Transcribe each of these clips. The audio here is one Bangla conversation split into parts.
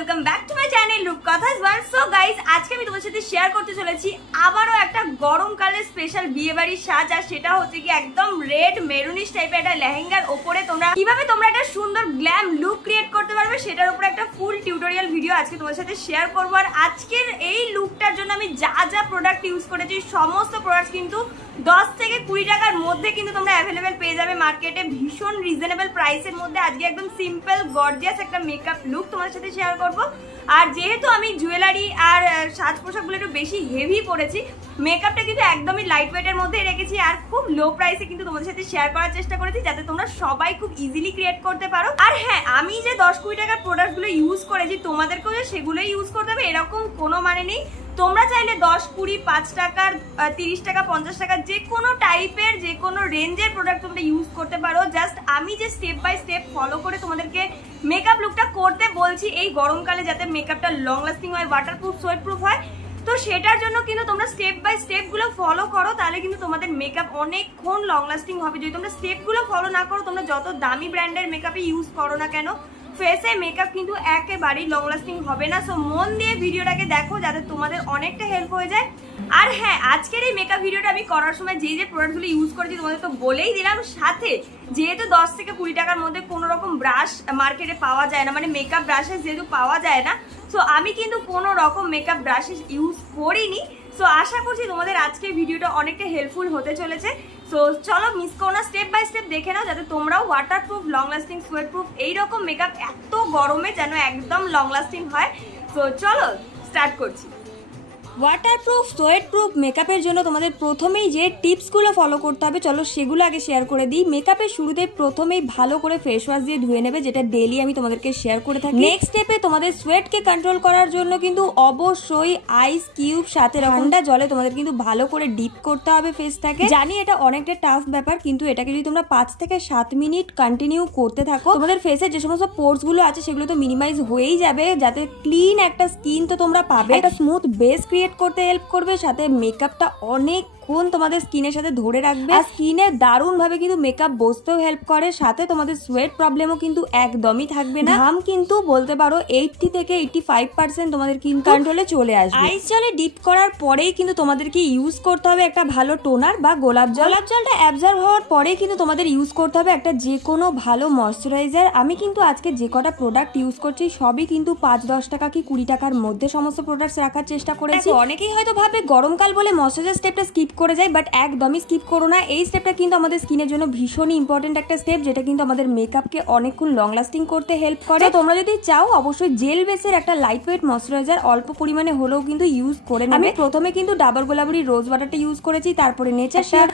Welcome back to my channel Rupkatha's world. So guys, আজকে আমি তোমাদের সাথে শেয়ার করতে চলেছি আবারও একটা গরমকালের স্পেশাল বিয়েবাড়ির সাজ, আর সেটা হচ্ছে কি একদম রেড মেরুনিশ টাইপের একটা লেহেঙ্গার ওপরে কিভাবে তোমরা একটা সুন্দর গ্ল্যাম লুক ক্রিয়েট করতে পারবে সেটার উপর একটা ফুল টিউটোরিয়াল ভিডিও আজকে তোমাদের সাথে শেয়ার করবো। আর আজকের এই লুকটার জন্য আমি যা যা প্রোডাক্ট ইউজ করেছি সমস্ত প্রোডাক্ট কিন্তু 10 থেকে 20 টাকার মধ্যে কিন্তু তোমরা অ্যাভেলেবেল পেয়ে যাবে মার্কেটে, ভীষণ রিজনেবল প্রাইসের মধ্যে। আজকে একদম সিম্পল গর্জিয়াস একটা মেকআপ লুক তোমার সাথে শেয়ার করবো। আর যেহেতু আমি জুয়েলারি আর সাজ পোশাকগুলো একটু বেশি হেভি পরেছি, মেকআপটা কিন্তু একদমই লাইট ওয়েটের মধ্যে রেখেছি আর খুব লো প্রাইসে কিন্তু তোমাদের সাথে শেয়ার করার চেষ্টা করেছি, যাতে তোমরা সবাই খুব ইজিলি ক্রিয়েট করতে পারো। আর হ্যাঁ, আমি যে 10-20 টাকার প্রোডাক্টগুলো ইউজ করেছি তোমাদেরকেও যে সেগুলোই ইউজ করতে হবে এরকম কোনো মানে নেই। তোমরা চাইলে 10, 20, 5 টাকার, 30 টাকা, 50 টাকা যে কোনো টাইপের যে কোনো রেঞ্জের প্রোডাক্ট তোমরা ইউজ করতে পারো। জাস্ট আমি যে স্টেপ বাই স্টেপ ফলো করে তোমাদেরকে মেকআপ লুকটা করতে বলছি এই গরমকালে, যাতে মেকআপটা লং লাস্টিং হয়, ওয়াটারপ্রুফ, সোয়েটপ্রুফ হয়, তো সেটার জন্য কিন্তু তোমরা স্টেপ বাই স্টেপগুলো ফলো করো, তাহলে কিন্তু তোমাদের মেকআপ অনেকক্ষণ লং লাস্টিং হবে। যদি তোমরা স্টেপগুলো ফলো না করো, তোমরা যত দামি ব্র্যান্ডের মেকআপই ইউজ করো না কেন, ফেসে মেকআপ কিন্তু একেবারেই লং লাস্টিং হবে না। সো মন দিয়ে ভিডিওটাকে দেখো, যাতে তোমাদের অনেকটা হেল্প হয়ে যায়। আর হ্যাঁ, আজকের এই মেকআপ ভিডিওটা আমি করার সময় যে যে প্রোডাক্টগুলো ইউজ করেছি তোমাদের তো বলেই দিলাম, সাথে যেহেতু 10 থেকে 20 টাকার মধ্যে কোনো রকম ব্রাশ মার্কেটে পাওয়া যায় না, মানে মেকআপ ব্রাশেস যেহেতু পাওয়া যায় না, সো আমি কিন্তু কোনো রকম মেকআপ ব্রাশেস ইউজ করিনি। সো আশা করছি তোমাদের আজকের ভিডিওটা অনেকটা হেল্পফুল হতে চলেছে। সো চলো মিস করো না, স্টেপ বাই স্টেপ দেখে নাও, যাতে তোমরাও ওয়াটারপ্রুফ, লং লাস্টিং, সোয়েটপ্রুফ এইরকম মেকআপ এত গরমে যেন একদম লং লাস্টিং হয়। সো চলো স্টার্ট করছি। ওয়াটারপ্রুফ, সোয়েটপ্রুফ মেকআপের জন্য তোমাদের প্রথমেই যে টিপসগুলো ফলো করতে হবে চলো সেগুলো আগে শেয়ার করে দিই। মেকআপের শুরুতে প্রথমেই ভালো করে ফেস ওয়াশ দিয়ে ধুয়ে নেবে, যেটা ডেইলি আমি তোমাদেরকে শেয়ার করে থাকি। নেক্সট স্টেপে তোমাদের সোয়েটকে কন্ট্রোল করার জন্য কিন্তু অবশ্যই আইস কিউব সাথে ঠান্ডা জলে তোমাদের কিন্তু ভালো করে ডিপ করতে হবে ফেসটাকে। জানি এটা অনেকটা টাফ ব্যাপার, কিন্তু এটাকে যদি তোমরা 5 থেকে 7 মিনিট কন্টিনিউ করতে থাকো, তোমাদের ফেসে যে সমস্ত পোর্স গুলো আছে সেগুলো তো মিনিমাইজ হয়েই যাবে, যাতে ক্লিন একটা স্কিন তো তোমরা পাবে, একটা স্মুথ বেস ক্রিয়েট করতে হেল্প করবে, সাথে মেকআপটা অনেকক্ষণ তোমাদের স্কিনের সাথে ধরে রাখবে, আর স্কিনে দারুণ ভাবে কিন্তু মেকআপ বসতেও হেল্প করে। সাথে তোমাদের সোয়েট প্রবলেমও কিন্তু একদমই থাকবে না। ঘাম কিন্তু বলতে পারো 80 থেকে 85% তোমাদের কিন্তু কন্ট্রোলে চলে আসবে। আইস জলে ডিপ করার পরেই কিন্তু তোমাদেরকে ইউজ করতে হবে একটা ভালো টোনার বা গোলাপ জল। গোলাপ জলটা অ্যাবজর্ব হওয়ার পরেই কিন্তু তোমাদের ইউজ করতে হবে একটা যে কোনো ভালো ময়শ্চারাইজার। আমি কিন্তু আজকে যে কটা প্রোডাক্ট ইউজ করছি সবই কিন্তু 5-10 টাকা কি 20 টাকার মধ্যে সমস্ত প্রোডাক্টস রাখার চেষ্টা করেছি। অনেকেই হয়তো ভাবে গরমকাল বলে ময়শ্চারাইজার স্টেপটা স্কিপ করে যায়, বাট একদমই স্কিপ করো না। এই স্টেপটা কিন্তু আমাদের স্কিনের জন্য ভীষণই ইম্পর্টেন্ট একটা স্টেপ, যেটা কিন্তু আমাদের মেকআপকে অনেকক্ষণ লং লাস্টিং করতে হেল্প করে। তোমরা যদি চাও অবশ্যই জেল বেসের একটা লাইট ওয়েট ময়শ্চারাইজার অল্প পরিমাণে হলেও কিন্তু ইউজ করে নেবে। আমি প্রথমে কিন্তু ডাবর গোলাবরি রোজ ওয়াটারটা ইউজ করেছি, তারপরে নেচার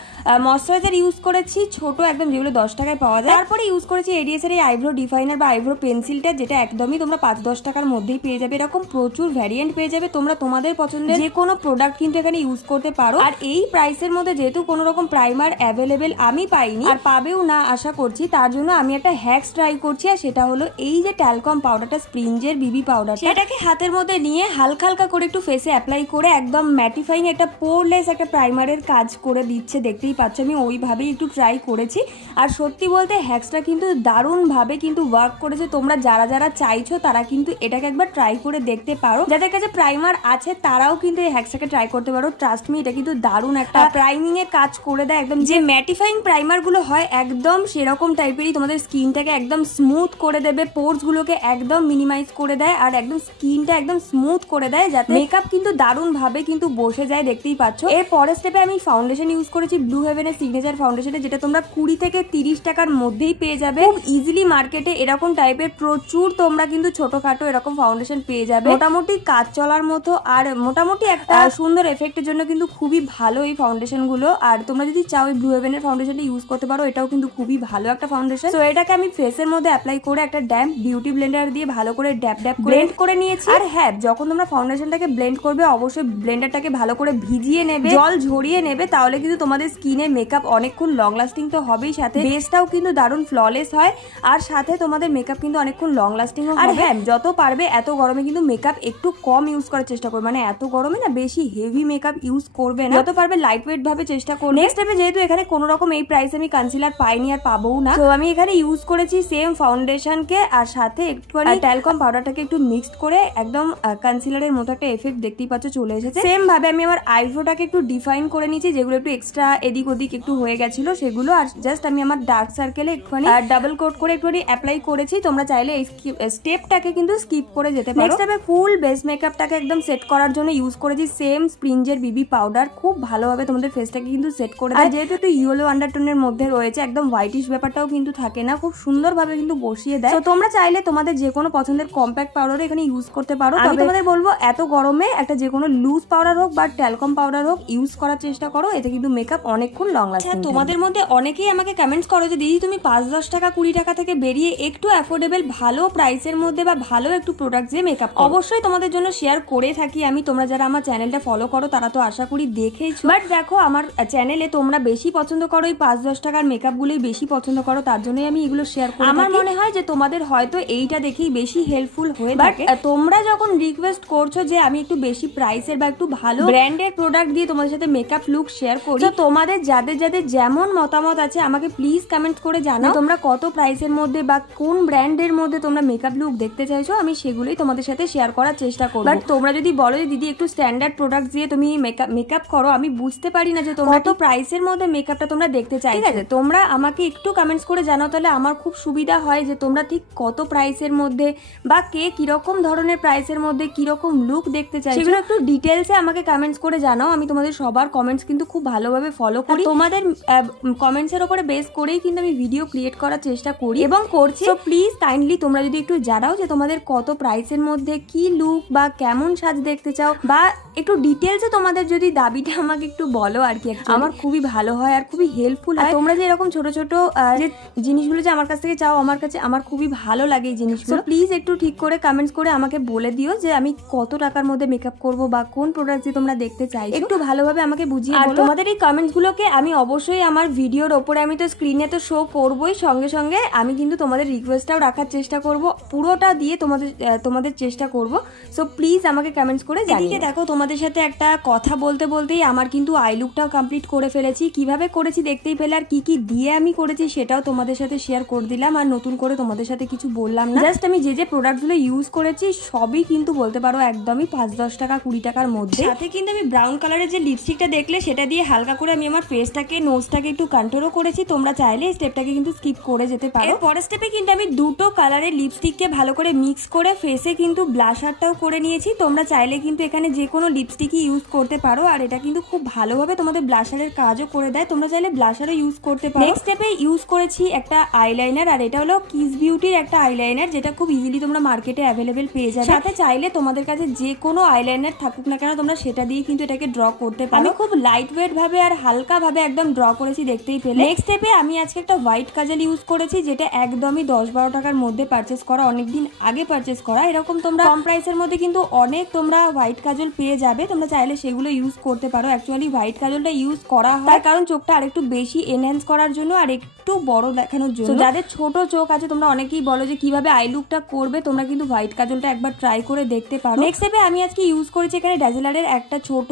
ময়শ্চারাইজার ইউজ করেছি ছোট একদম, যেগুলো 10 টাকায় পাওয়া যায়। তারপরে ইউজ করেছি এডিএস এর এই আইব্রো ডিফাইনার বা আইব্রো পেন্সিলটা, যেটা একদমই তোমরা 5-10 টাকার মধ্যেই পেয়ে যাবে। এরকম প্রচুর ভ্যারিয়েন্ট পেয়ে যাবে, তোমরা তোমাদের পছন্দের যে কোনো প্রোডাক্ট কিন্তু এখানে ইউজ করতে পারো। আর এই প্রাইসের মধ্যে যেহেতু কোনো রকম প্রাইমার অ্যাভেলেবেল আমি পাইনি আর পাবেও না আশা করছি, তার জন্য আমি একটা হ্যাক্স ট্রাই করছি, আর সেটা হলো এই যে ট্যালকম পাউডারটা, স্প্রিঞ্জের বিবি পাউডার, সেটাকে হাতের মধ্যে নিয়ে হালকা হালকা করে একটু ফেসে অ্যাপ্লাই করে একদম ম্যাটিফাইং একটা পোরলেস একটা প্রাইমারের কাজ করে দিচ্ছে, দেখতেই পাচ্ছ। আমি ওইভাবেই একটু ট্রাই করেছি, আর সত্যি বলতে হ্যাক্সটা কিন্তু দারুণভাবে কিন্তু ওয়ার্ক করেছে। তোমরা যারা যারা চাইছো তারা কিন্তু এটাকে একবার ট্রাই করে দেখতে পারো। যাদের কাছে প্রাইমার আছে তারাও কিন্তু এই হ্যাক্সটাকে ট্রাই করতে পারো। ট্রাস্ট মি, এটা কিন্তু দারুণ একটা প্রাইমিং এর কাজ করে দেয়। একদম যে ম্যাটিফাইং প্রাইমার গুলো হয় একদম সেরকম টাইপেরই তোমাদের স্কিনটাকে একদম স্মুথ করে দেবে, পোর্স গুলোকে একদম মিনিমাইজ করে দেয়, আর একদম স্কিনটা একদম স্মুথ করে দেয়, যাতে মেকআপ কিন্তু দারুণ ভাবে কিন্তু বসে যায়, দেখতেই পাচ্ছ। এর পরের স্টেপে আমি ফাউন্ডেশন ইউজ করেছি ব্লু হেভেনের সিগনেচার ফাউন্ডেশনে, যেটা তোমরা 20 থেকে 30 টাকার মধ্যেই পেয়ে যাবে খুব ইজিলি মার্কেটে। এরকম টাইপের প্রচুর তোমরা কিন্তু ছোটখাটো এরকম ফাউন্ডেশন পেয়ে যাবে, মোটামুটি কাজ চলার মতো, আর মোটামুটি একটা সুন্দর এফেক্টের জন্য কিন্তু খুবই ভালো এই ফাউন্ডেশন গুলো। আর তোমরা যদি চাও এই ব্লু হেভেনের ফাউন্ডেশনটা ইউজ করতে পারো, এটাও কিন্তু খুবই ভালো একটা ফাউন্ডেশন। তো এটাকে আমি ফেসের মধ্যে অ্যাপ্লাই করে একটা ড্যাম্প বিউটি ব্লেন্ডার দিয়ে ভালো করে ড্যাপ ড্যাপ ব্লেন্ড করে নিয়েছি। আর হ্যাঁ, যখন তোমরা ফাউন্ডেশনটাকে ব্লেন্ড করবে অবশ্যই ব্লেন্ডারটাকে ভালো করে ভিজিয়ে নেবে, জল ঝরিয়ে নেবে, তাহলে কিন্তু তোমাদের স্কিনে মেকআপ অনেকক্ষণ লং লাস্টিং তো হবেই, সাথে বেসটাও কিন্তু দারুণ ফ্ললেস হয়, আর সাথে তোমাদের মেকআপ কিন্তু অনেকক্ষণ লং লাস্টিং হবে। আর হ্যাঁ, যত পারবে এত গরমে কিন্তু মেকআপ একটু কম ইউজ করার চেষ্টা করবে, মানে এত গরমে না বেশি হেভি মেকআপ ইউজ করবে না, যত পারবে ভাবে লাইট ওয়েট ভাবে চেষ্টা করব। নেক্সট স্টেপে যেহেতু এখানে কোনো রকম এই প্রাইস আমি কনসিলার পাইনি আর পাবোও না, তো আমি এখানে ইউজ করেছি সেম ফাউন্ডেশনকে আর সাথে একটুখানি ট্যালকম পাউডারটাকে একটু মিক্সড করে একদম কনসিলারের মতো একটা এফেক্ট দেখতেই পাচ্ছ চলে এসেছে। সেম ভাবে আমি আমার আইব্রোটাকে একটু ডিফাইন করে নিয়েছি, যেগুলো একটু এক্সট্রা এদিক ওদিক একটু হয়ে গেছিল সেগুলো, আর জাস্ট আমি আমার ডার্ক সার্কেলে একটুখানি ডাবল কোট করে একটুখানি অ্যাপ্লাই করেছি। তোমরা চাইলে এই স্টেপটাকে কিন্তু স্কিপ করে যেতে পারো। নেক্সট স্টেপে ফুল বেস মেকআপটাকে একদম সেট করার জন্য ইউজ করেছি সেম স্প্রিঞ্জের বিবি পাউডার। খুব ভালোভাবে তোমাদের ফেসটাকে কিন্তু সেট করে দেয়, যেহেতু একটু ইয়েলো আন্ডারটোনের মধ্যে রয়েছে, একদম হোয়াইটিশ ব্যাপারটাও কিন্তু থাকে না, খুব সুন্দরভাবে কিন্তু বসিয়ে দেয়। তো তোমরা চাইলে তোমাদের যে কোনো পছন্দের কম্প্যাক্ট পাউডার এখানে ইউজ করতে পারো। আমি তোমাদের বলবো এত গরমে একটা যে কোনো লুজ পাউডার হোক বা ট্যালকম পাউডার হোক ইউজ করার চেষ্টা করো, এতে কিন্তু মেকআপ অনেকক্ষণ লং লাস্টিং। তোমাদের মধ্যে অনেকেই আমাকে কমেন্টস করো যে দিদি তুমি 5-10 টাকা 20 টাকা থেকে বেরিয়ে একটু অ্যাফোর্ডেবল ভালো প্রাইসের মধ্যে বা ভালো একটু প্রোডাক্ট দিয়ে মেকআপ, অবশ্যই তোমাদের জন্য শেয়ার করে থাকি আমি। তোমরা যারা আমার চ্যানেলটা ফলো করো তারা তো আশা করি দেখেইছো, বাট দেখো আমার চ্যানেলে তোমরা বেশি পছন্দ করো এই 5-10 টাকার মেকআপ গুলোই বেশি পছন্দ করো, তার জন্যই আমি এগুলো শেয়ার করি। আমার মনে হয় যে তোমাদের হয়তো এইটা দেখেই বেশি হেল্পফুল হয়ে থাকে। তোমরা যখন রিকোয়েস্ট করছো যে আমি একটু বেশি প্রাইসের বা একটু ভালো ব্র্যান্ডের প্রোডাক্ট দিয়ে তোমাদের সাথে মেকআপ লুক শেয়ার করি, তো তোমাদের যাদের যাদের যেমন মতামত আছে আমাকে প্লিজ কমেন্ট করে জানাও তোমরা কত প্রাইসের মধ্যে বা কোন ব্র্যান্ডের মধ্যে তোমরা মেকআপ লুক দেখতে চাইছো, আমি সেগুলোই তোমাদের সাথে শেয়ার করার চেষ্টা করব। বাট তোমরা যদি বলো যে দিদি একটু স্ট্যান্ডার্ড প্রোডাক্ট দিয়ে তুমি মেকআপ করো, আমি বুঝতে পারি না যে তোমরা কত প্রাইসের মধ্যে মেকআপটা তোমরা দেখতে চাইছো। ঠিক আছে, তোমরা আমাকে একটু কমেন্টস করে জানাও, তাহলে আমার খুব সুবিধা হয় যে তোমরা ঠিক কত প্রাইসের মধ্যে বা কে কিরকম ধরনের প্রাইসের মধ্যে কিরকম লুক দেখতে চাইছো সেগুলো একটু ডিটেলসে আমাকে কমেন্টস করে জানাও। আমি তোমাদের সবার কমেন্টস কিন্তু খুব ভালোভাবে ফলো করি, তোমাদের কমেন্টসের উপরে বেস করেই কিন্তু আমি ভিডিও ক্রিয়েট করার চেষ্টা করি এবং করছি। তো প্লিজ কাইন্ডলি তোমরা যদি একটু জানাও যে তোমাদের কত প্রাইসের মধ্যে কি লুক বা কেমন সাজ দেখতে চাও, বা একটু ডিটেলসে তোমাদের যদি দাবিটা আমাকে একটু বলো আর কি, আমার খুবই ভালো হয় আর খুবই হেল্পফুল হয়। তোমরা যে এরকম ছোট ছোট যে জিনিসগুলো যে আমার কাছ থেকে চাও, আমার কাছে আমার খুবই ভালো লাগে এই জিনিসগুলো। প্লিজ একটু ঠিক করে কমেন্টস করে আমাকে বলে দিও যে আমি কত টাকার মধ্যে মেকআপ করব বা কোন প্রোডাক্ট দিয়ে তোমরা দেখতে চাইছো, একটু ভালোভাবে আমাকে বুঝিয়ে বলো। তোমাদের এই কমেন্টস গুলোকে আমি অবশ্যই আমার ভিডিওর ওপরে আমি তো স্ক্রিনে তো শো করবোই, সঙ্গে সঙ্গে আমি কিন্তু তোমাদের রিকোয়েস্টটাও রাখার চেষ্টা করব, পুরোটা দিয়ে তোমাদের চেষ্টা করব। সো প্লিজ আমাকে কমেন্টস করে জানিয়ে। দেখো তোমাদের সাথে একটা কথা বলতে বলতেই আমার কিন্তু আই লুকটাও কমপ্লিট করে ফেলেছি। কিভাবে করেছি দেখতেই পেলে, আর কি কি দিয়ে আমি করেছি সেটাও তোমাদের সাথে শেয়ার করে দিলাম, আর নতুন করে তোমাদের সাথে কিছু বললাম না। জাস্ট আমি যে প্রোডাক্টগুলো ইউজ করেছি সবই কিন্তু বলতে পারো একদমই 5-10 টাকা 20 টাকার মধ্যে। সাথে কিন্তু আমি ব্রাউন কালারের যে লিপস্টিকটা দেখলে সেটা দিয়ে হালকা করে আমি আমার ফেসটাকে নোজটাকে একটু কন্ট্রোলও করেছি। তোমরা চাইলে এই স্টেপটাকে কিন্তু স্কিপ করে যেতে পারো। পরের স্টেপে কিন্তু আমি দুটো কালারের লিপস্টিককে ভালো করে মিক্স করে ফেসে কিন্তু ব্লাশারটাও করে নিয়েছি। তোমরা চাইলে কিন্তু এখানে যে কোনো লিপস্টিকই ইউজ করতে পারো, আর এটা কিন্তু খুব ভালোভাবে তোমাদের ব্লাশারের কাজও করে দেয়। তোমরা চাইলে ব্লাশারও ইউজ করতে পারো। নেক্সট স্টেপে ইউজ করেছি একটা আইলাইনার, আর এটা হলো কিস বিউটির একটা আইলাইনার, যেটা খুব ইজিলি তোমরা মার্কেটে অ্যাভেলেবেল পেয়ে যাবে। সাথে চাইলে তোমাদের কাছে যে কোনো আইলাইনার থাকুক না কেন তোমরা সেটা দিয়ে কিন্তু এটাকে ড্র করতে পারো। আমি খুব লাইট ওয়েট ভাবে আর হালকা ভাবে একদম ড্র করেছি, দেখতেই পেলে। নেক্সট স্টেপে আমি আজকে একটা হোয়াইট কাজল ইউজ করেছি, যেটা একদমই 10-12 টাকার মধ্যে পারচেস করা, অনেকদিন আগে পারচেস করা। এরকম তোমরা কম প্রাইসের মধ্যে কিন্তু অনেক তোমরা হোয়াইট কাজল পেয়ে যাবে, তোমরা চাইলে সেগুলো ইউজ করতে পারো। অ্যাকচুয়ালি হোয়াইট কাজলটা ইউজ করা হয় কারণ চোখটা আরেকটু বেশি এনহ্যান্স করার জন্য আর একটু বড় দেখানোর জন্য। যাদের ছোট চোখ আছে তোমরা অনেকেই বলো যে কিভাবে আই লুকটা করবে, তোমরা কিন্তু হোয়াইট কাজলটা একবার ট্রাই করে দেখতে পারো। নেক্সট স্টেপে আমি আজকে ইউজ করেছি এখানে ড্যাজেলারের একটা ছোট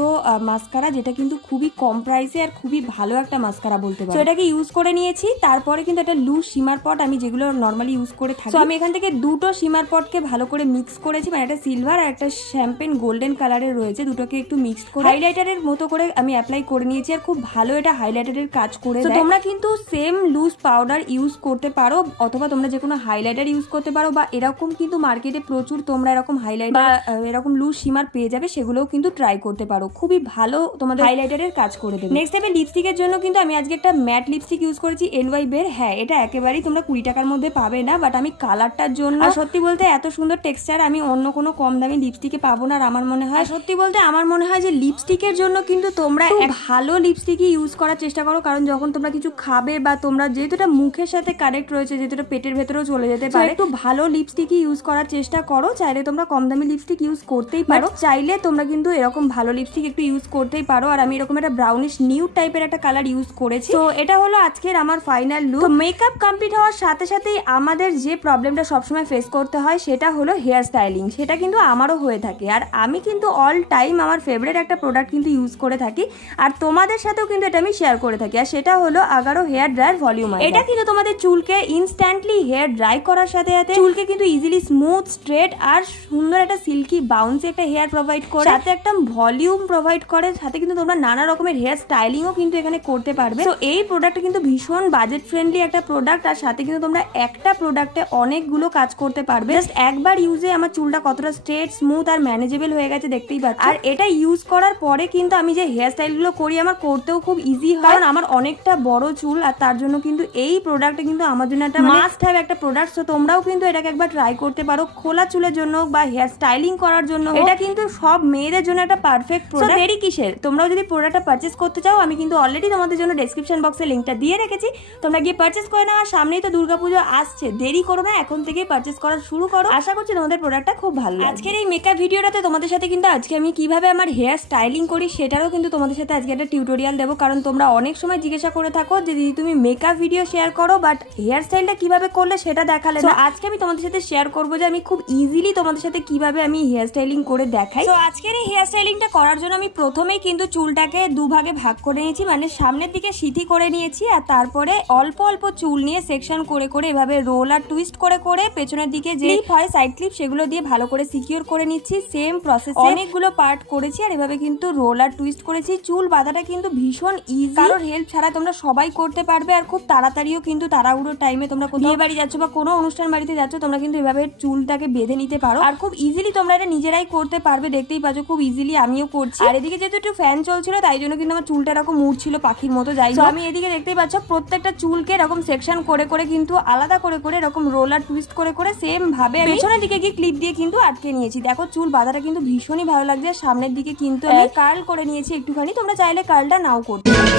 মাস্কারা, যেটা কিন্তু খুবই কম প্রাইসে আর খুবই ভালো একটা মাস্কারা বলতে পারো। তো এটাকে ইউজ করে নিয়েছি। তারপরে কিন্তু একটা লুজ শিমার পট আমি যেগুলো নর্মালি ইউজ করে থাকি, তো আমি এখান থেকে দুটো শিমার পটকে ভালো করে মিক্স করেছি, মানে একটা সিলভার আর একটা শ্যাম্পেন গোল্ডেন কালারের রয়েছে, দুটোকে একটু মিক্স করে হাইলাইটারের মতো করে আমি অ্যাপ্লাই করে নিয়েছি, আর খুব ভালো এটা হাইলাইটারের কাজ করে দেয়। তোমরা কিন্তু সেম লুজ পাউডার ইউজ করতে পারো, অথবা তোমরা যে কোনো হাইলাইটার ইউজ করতে পারো, বা এরকম কিন্তু মার্কেটে প্রচুর তোমরা এরকম হাইলাইটার বা এরকম লুজ শিমার পেয়ে যাবে, সেগুলোও কিন্তু ট্রাই করতে পারো, খুবই ভালো তোমাদের হাইলাইটারের কাজ করে দেবে। নেক্সট স্টেপে লিপস্টিকের জন্য কিন্তু আমি আজকে একটা ম্যাট লিপস্টিক ইউজ করেছি NY বের। হ্যাঁ, এটা একেবারেই তোমরা 20 টাকার মধ্যে পাবে না, বাট আমি কালারটার জন্য, সত্যি বলতে এত সুন্দর টেক্সচার আমি অন্য কোনো কম দামি লিপস্টিকে পাবো না। আর আমার মনে হয়, সত্যি বলতে আমার মনে হয় যে লিপস্টিকের জন্য কিন্তু তোমরা ভালো লিপস্টিকই ইউজ করার চেষ্টা করো, কারণ যখন তোমরা কিছু খাবে বা তোমরা যেহেতু এটা মুখের সাথে কানেক্ট রয়েছে, যেহেতু এটা পেটের ভেতরেও চলে যেতে পারে, একটু ভালো লিপস্টিকই ইউজ করার চেষ্টা করো। চাইলে তোমরা কম দামি লিপস্টিক ইউজ করতেই পারো, চাইলে তোমরা কিন্তু এরকম ভালো লিপস্টিক একটু ইউজ করতেই পারো। আর আমি এরকম একটা ব্রাউনিশ নিউড টাইপের একটা কালার ইউজ করেছি। তো এটা হলো আজকের আমার ফাইনাল লুক। মেকআপ কমপ্লিট হওয়ার সাথে সাথেই আমাদের যে প্রবলেমটা সবসময় ফেস করতে হয় সেটা হলো হেয়ার স্টাইলিং। সেটা কিন্তু আমারও হয়ে থাকে, আর আমি কিন্তু অল টাইম আমার ফেভারিট একটা প্রোডাক্ট কিন্তু ইউজ করে থাকি, থাকি, আর তোমাদের সাথেও কিন্তু এটা আমি শেয়ার করে থাকি। আর সেটা হলো আগারো হেয়ার ড্রায়ার ভলিউমাইজার। এটা কিন্তু তোমাদের চুলকে ইনস্ট্যান্টলি হেয়ার ড্রাই করার সাথে সাথে চুলকে কিন্তু ইজিলি স্মুথ, স্ট্রেট আর সুন্দর একটা সিল্কি বাউন্সি একটা হেয়ার প্রোভাইড করে, সাথে একটা ভলিউম প্রোভাইড করে, সাথে কিন্তু তোমরা নানা রকমের হেয়ার স্টাইলিংও কিন্তু এখানে করতে পারবে। তো এই প্রোডাক্টটা কিন্তু ভীষণ বাজেট ফ্রেন্ডলি একটা প্রোডাক্ট, আর সাথে কিন্তু তোমরা একটা প্রোডাক্টে অনেকগুলো কাজ করতে পারবে। জাস্ট একবার ইউজে আমার চুলটা কতটা স্ট্রেট, স্মুথ আর ম্যানেজেবল হয়ে গেছে দেখতেই পাচ্ছ। আর এটা ইউজ করার পরে কিন্তু আমি যে হেয়ার স্টাইল গুলো করি আমার করতেও খুব ইজি হয়, কারণ আমার অনেকটা বড় চুল, আর তার জন্য কিন্তু এই প্রোডাক্টটা কিন্তু আমার জন্য একটা মাস্ট হ্যাভ একটা প্রোডাক্ট। তো তোমরাও কিন্তু এটাকে একবার ট্রাই করতে পারো খোলা চুলের জন্য বা হেয়ার স্টাইলিং করার জন্য। এটা কিন্তু সব মেয়েদের জন্য একটা পারফেক্ট প্রোডাক্ট। দেরি কিসের, তোমরাও যদি প্রোডাক্টটা পারচেজ করতে চাও আমি কিন্তু অলরেডি তোমাদের জন্য ডেসক্রিপশন বক্সে লিংকটা দিয়ে রেখেছি, তোমরা গিয়ে পারচেজ করে নাও। আর সামনেই তো দুর্গাপুজো আসছে, দেরি করো না, এখন থেকেই পারচেজ করা শুরু করো। আশা করছি তোমাদের প্রোডাক্টটা খুব ভালো লাগবে। আজকের এই মেকআপ ভিডিওটাতে তোমাদের সাথে কিন্তু আজকে আমি কিভাবে আমার হেয়ার স্টাইলিং করি সেটারও কিন্তু তোমাদের সাথে আজকে একটা টিউটোরিয়াল দেবো, কারণ তোমরা অনেক সময় জিজ্ঞাসা করে থাকো যে দিদি তুমি মেকআপ ভিডিও শেয়ার করো বাট হেয়ার স্টাইলটা কিভাবে করলে সেটা দেখালে না। আজকে আমি তোমাদের সাথে শেয়ার করবো যে আমি খুব ইজিলি তোমাদের সাথে কিভাবে আমি হেয়ার স্টাইলিং করে দেখাই। তো আজকের এই হেয়ার স্টাইলিংটা করার জন্য আমি প্রথমেই কিন্তু চুলটাকে দুভাগে ভাগ করে নিয়েছি, মানে সামনের দিকে সিথি করে নিয়েছি, আর তারপরে অল্প অল্প চুল নিয়ে সেকশন করে করে এভাবে রোল আর টুইস্ট করে করে পেছনের দিকে যে ক্লিপ হয় সাইড ক্লিপ সেগুলো দিয়ে ভালো করে সিকিউর করে নিচ্ছি। সেম প্রসেস অনেকগুলো পার্ট করেছি আর এভাবে কিন্তু রোল আর টুইস্ট করেছি। চুল বাঁধাটা কিন্তু ভীষণ ইজি, কারোর হেল্প ছাড়া তোমরা সবাই করতে পারবে, আর খুব তাড়াতাড়িও কিন্তু তাড়াহুড়ো টাইমে তোমরা বিয়ে বাড়ি যাচ্ছ বা কোনো অনুষ্ঠান বাড়িতে যাচ্ছ তোমরা কিন্তু এভাবে চুলটাকে বেঁধে নিতে পারো, আর খুব ইজিলি তোমরা এটা নিজেরাই করতে পারবে। দেখতেই পাচ্ছ খুব ইজিলি আমিও করছি। আর এদিকে যেহেতু একটু ফ্যান চলছিল তাই জন্য কিন্তু আমার চুলটা এরকম উড়ছিল পাখির মতো। যাই হোক, আমি এদিকে দেখতেই পাচ্ছ প্রত্যেকটা চুলকে এরকম সেকশন করে করে কিন্তু আলাদা করে করে এরকম রোল আর টুইস্ট করে করে সেম ভাবে পেছনের দিকে গিয়ে ক্লিপ দিয়ে কিন্তু আটকে নিয়েছি। দেখো চুল বাঁধাটা কিন্তু ভীষণই ভালো লাগছে। সামনের দিকে কিন্তু আমি কার্ল করে নিয়েছি একটুখানি, তোমরা চাইলে কার্লটা নাও করতে পারো।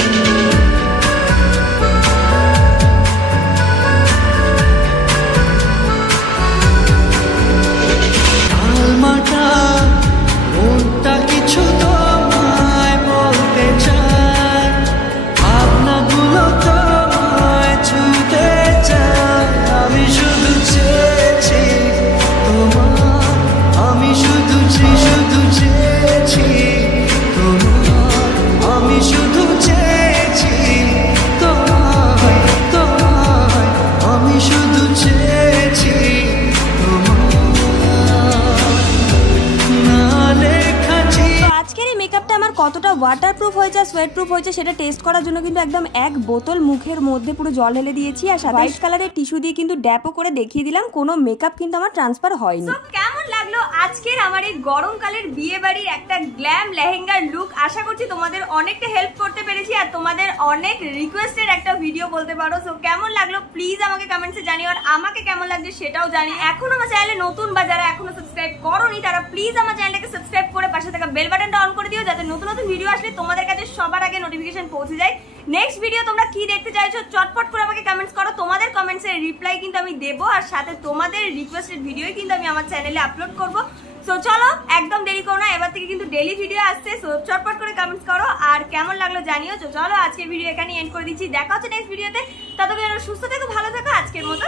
কতটা ওয়াটারপ্রুফ হয়েছে সোয়েট প্রুফ হয়েছে সেটা টেস্ট করার জন্য কিন্তু একদম এক বোতল মুখের মধ্যে পুরো জল ঢেলে দিয়েছি, আর সাথে হোয়াইট কালারের টিস্যু দিয়ে কিন্তু ড্যাপও করে দেখিয়ে দিলাম কোনো মেকআপ কিন্তু আমার ট্রান্সফার হয়নি। তো কেমন লাগলো আজকের আমার এই গরমকালের বিয়ে বাড়ির একটা গ্ল্যাম লেহেঙ্গার লুক? আশা করছি তোমাদের অনেকটা হেল্প করতে পেরেছি আর তোমাদের অনেক রিকোয়েস্টের একটা ভিডিও বলতে পারো। সো কেমন লাগলো প্লিজ আমাকে কমেন্টসে জানিও, আর আমাকে কেমন লাগছে সেটাও জানি। এখন আমার চ্যানেলে নতুন বা যারা এখনো সাবস্ক্রাইব করোনি তারা প্লিজ আমার চ্যানেলটাকে সাবস্ক্রাইব করে পাশে থাকা বেল বাটনটা অন করে দিও, যাতে নতুন নতুন ভিডিও আসলে তোমাদের কাছে সবার আগে নোটিফিকেশন পৌঁছে যায়। নেক্সট ভিডিও তোমরা কি দেখতে চাইছো চটপট করে আমাকে কমেন্টস করো, তোমাদের কমেন্টসের রিপ্লাই কিন্তু আমি দেবো, আর সাথে তোমাদের রিকোয়েস্টেড ভিডিও কিন্তু আমি আমার চ্যানেলে আপলোড করবো। সো চলো একদম দেরি করো না, এবার থেকে কিন্তু ডেইলি ভিডিও আসছে। সো চটপট করে কমেন্টস করো আর কেমন লাগলো জানিও। চলো আজকের ভিডিও এখানে এন্ড করে দিচ্ছি, দেখা হচ্ছে নেক্সট ভিডিওতে। ততক্ষণ সুস্থ থেকো, ভালো থেকো, আজকের মতো